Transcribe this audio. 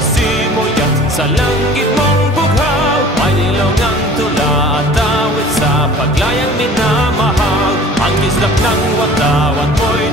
sa simoy at sa langit mong bughaw. May nilaw ng tula at tawid sa paglayang minamahal. Ang kislap ng watawat mo'y